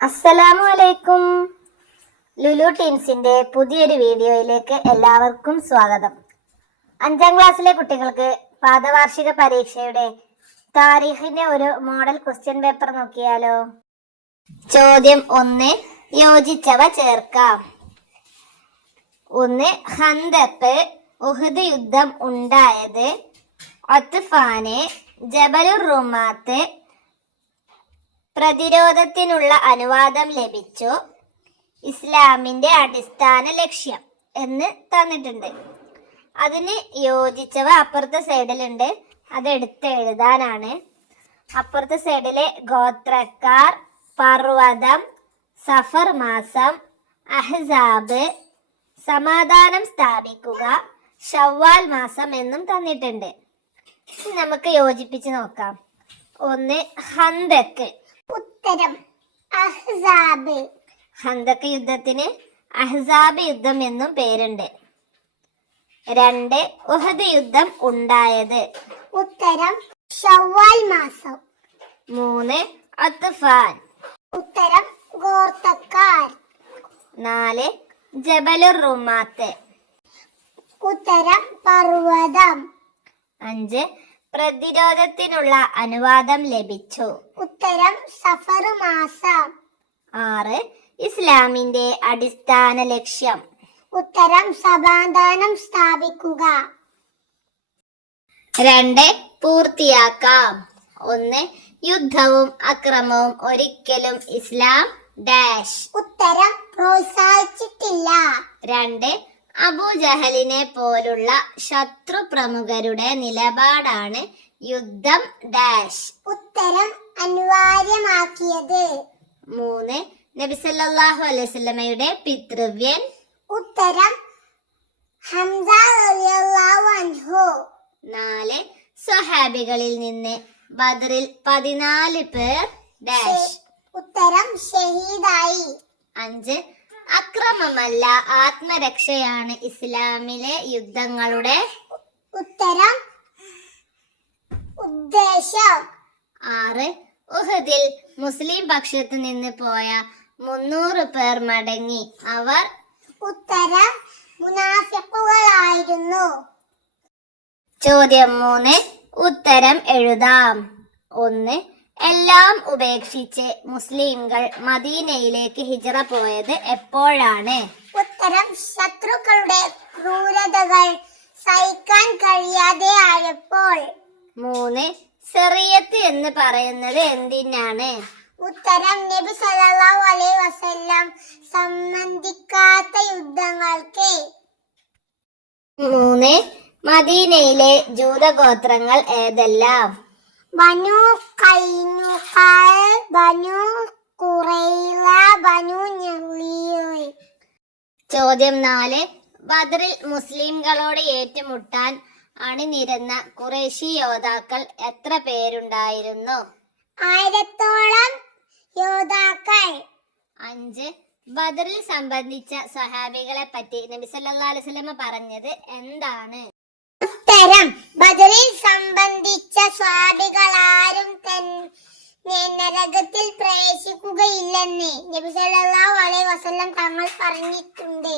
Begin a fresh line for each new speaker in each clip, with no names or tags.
അസ്സലാമു അലൈക്കും ലുലു ടീംസിന്റെ പുതിയൊരു വീഡിയോയിലേക്ക് എല്ലാവർക്കും സ്വാഗതം. അഞ്ചാം ക്ലാസ്സിലെ കുട്ടികൾക്ക് പാദവാർഷിക പരീക്ഷയുടെ താരീഖിന്റെ ഒരു മോഡൽ ക്വസ്റ്റ്യൻ പേപ്പർ നോക്കിയാലോ? ചോദ്യം ഒന്ന് യോജിച്ചവ ചേർക്കാം. ഒന്ന് ഹന്തപ്പ് ഉഹദ് യുദ്ധം ഉണ്ടായത് അത്ഫാന് ജബലുർ റുമാത്ത് പ്രതിരോധത്തിനുള്ള അനുവാദം ലഭിച്ചു. ഇസ്ലാമിന്റെ അടിസ്ഥാന ലക്ഷ്യം എന്ന് തന്നിട്ടുണ്ട്. അതിന് യോജിച്ചവ അപ്പുറത്തെ സൈഡിലുണ്ട് അത് എടുത്ത് എഴുതാനാണ്. അപ്പുറത്തെ സൈഡിലെ ഗോത്രക്കാർ പർവതം സഫർ മാസം അഹ്സാബ് സമാധാനം സ്ഥാപിക്കുക ഷവ്വാൽ മാസം എന്നും തന്നിട്ടുണ്ട്. നമുക്ക് യോജിപ്പിച്ച് നോക്കാം. ഒന്ന് ഹന്തക്ക്.
ഉത്തരം അഹ്സാബ്.
ഹന്തക്ക് യുദ്ധത്തിന് അഹ്സാബ് യുദ്ധം എന്നും പേരുണ്ട്. രണ്ട് ഉഹദ് യുദ്ധം ഉണ്ടായത്.
ഉത്തരം ഷവ്വാൽ മാസം.
മൂന്ന് അത്ഫാൻ.
ഉത്തരം ഗോർത്തക്കാർ.
നാല് ജബലുർ റുമാത്ത്
ഉത്തരം പർവതം.
അഞ്ച് പ്രതിരോധത്തിനുള്ള അനുവാദം ലഭിച്ചു.
ഉത്തരം സഫർ മാസം.
ആറ്. ഇസ്ലാമിന്റെ അടിസ്ഥാന ലക്ഷ്യം.
ഉത്തരം സമാധാനം സ്ഥാപിക്കുക.
രണ്ട്. പൂർത്തിയാക്കാം. ഒന്ന്. യുദ്ധവും അക്രമവും ഒരിക്കലും ഇസ്ലാം ഡാഷ്.
ഉത്തരം പ്രോത്സാഹിച്ചിട്ടില്ല.
രണ്ട്. അബൂജഹലിനെ പോലുള്ള ശത്രു പ്രമുഖരുടെ നിലപാടാണ് യുദ്ധം ഡാഷ്.
ഉത്തരം അനിവാര്യമാക്കിയത്.
മൂന്ന് നബിസല്ലാഹു അലൈവല്ലമയുടെ പിതൃവ്യൻ.
ഉത്തരം ഹംസ അൻഹു.
നാല് സ്വഹാബികളിൽ നിന്ന് ബദറിൽ പതിനാല് പേർ ഡാഷ്.
ഉത്തരം ഷഹീദായി.
അഞ്ച് അക്രമമല്ല ആത്മരക്ഷയാണ് ഇസ്ലാമിലെ യുദ്ധങ്ങളുടെ
ഉത്തരം. ഉദ്ദേശം.
ആറ്. ഉഹദിൽ മുസ്ലിം പക്ഷത്ത് നിന്ന് പോയ മുന്നൂറ് പേർ മടങ്ങി. അവർ
ഉത്തരം. മുനാഫിക്കുകളായിരുന്നു.
ചോദ്യം മൂന്ന്. ഉത്തരം എഴുതാം. ഒന്ന്. എല്ലാം ഉപേക്ഷിച്ച് മുസ്ലിംകൾ മദീനയിലേക്ക് ഹിജറ പോയത് എപ്പോഴാണ്?
ഉത്തരം ശത്രുക്കളുടെ ക്രൂരതകൾ സഹിക്കാൻ കഴിയാതെ ആയപ്പോൾ.
മൂന്ന് സെറിയത്ത് എന്ന് പറയുന്നത് എന്തിനാണ്?
ഉത്തരം നബി സല്ലല്ലാഹു അലൈഹി വസല്ലം സംബന്ധിക്കാത്ത യുദ്ധങ്ങൾക്ക്.
മൂന്ന് മദീനയിലെ ജൂതഗോത്രങ്ങൾ ഏതെല്ലാം?
ബനു കൈനുക്കാൽ ബനു കുറൈല ബനു ഞെളിയ
ചോദ്യം നാല്. ബദറിൽ മുസ്ലിംകളോട് ഏറ്റുമുട്ടാൻ അണിനിരന്ന കുറേശി യോദ്ധാക്കൾ എത്ര പേരുണ്ടായിരുന്നു?
ആയിരത്തോളം യോദ്ധാക്കൾ.
അഞ്ച്. ബദറിൽ സംബന്ധിച്ച സഹാബികളെ പറ്റി നബി സല്ലല്ലാഹു അലൈഹി വസല്ലമ പറഞ്ഞത് എന്താണ്?
ഉത്തരം ബദറിൽ സംബന്ധിച്ച സ്വാഭികളാരും തന്നെ നരകത്തിൽ പ്രവേശിക്കുകയില്ലെന്ന് നബി സല്ലല്ലാഹു അലൈഹി വസല്ലം തങ്ങൾ പറഞ്ഞിട്ടുണ്ട്.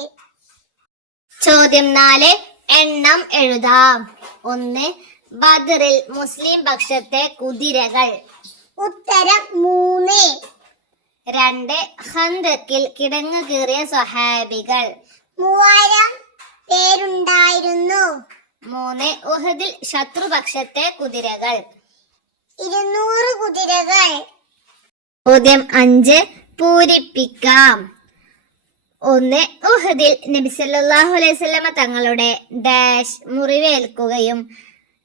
ചോദ്യം നാല് എണ്ണം എഴുതാം. ഒന്ന് ബദറിൽ മുസ്ലിം പക്ഷത്തെ കുതിരകൾ.
ഉത്തരം മൂന്ന്.
രണ്ട് ഹന്തക്കിൽ കിടങ്ങു കീറിയ സ്വഹാബികൾ.
മൂവായിരം പേരുണ്ടായിരുന്നു.
മൂന്ന് ഉഹദിൽ ശത്രുപക്ഷത്തെ കുതിരകൾ.
ഇരുന്നൂറ് കുതിരകൾ.
ചോദ്യം അഞ്ച് പൂരിപ്പിക്കാം. ഒന്ന് ഉഹദിൽ നബി സല്ലല്ലാഹു അലൈഹി വസല്ലമ തങ്ങളുടെ ഡാഷ് മുറിവേൽക്കുകയും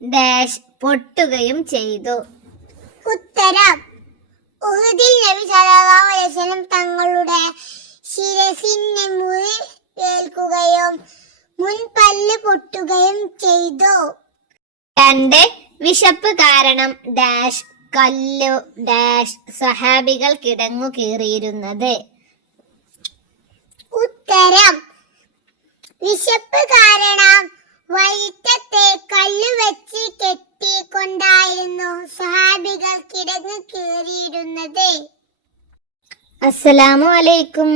ഡാഷ് പൊട്ടുകയും ചെയ്തു.
ഉത്തരം ഉഹദിൽ നബി സല്ലല്ലാഹു അലൈഹി വസല്ലം തങ്ങളുടെ ശിരസിന് മുറിവേൽക്കുകയും മുൻപല്ല് പൊട്ടുകയും ചെയ്തു.
രണ്ട് വിശപ്പ് കാരണം ഡാഷ് കല്ലു ഡാഷ് സഹാബികൾ കിടങ്ങു കീറിയിരുന്നത്.
ഉത്തരം വിശപ്പ് കാരണം വൈറ്റത്തെ കല്ല് വെച്ച് കെട്ടിക്കൊണ്ടായിരുന്നു സഹാബികൾ കിടങ്ങു കീറിയിരുന്നത്.
അസ്സലാമു അലൈക്കും.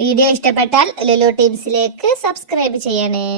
വീഡിയോ ഇഷ്ടപ്പെട്ടാൽ ലുലു ടീംസിലേക്ക് സബ്സ്ക്രൈബ് ചെയ്യണേ.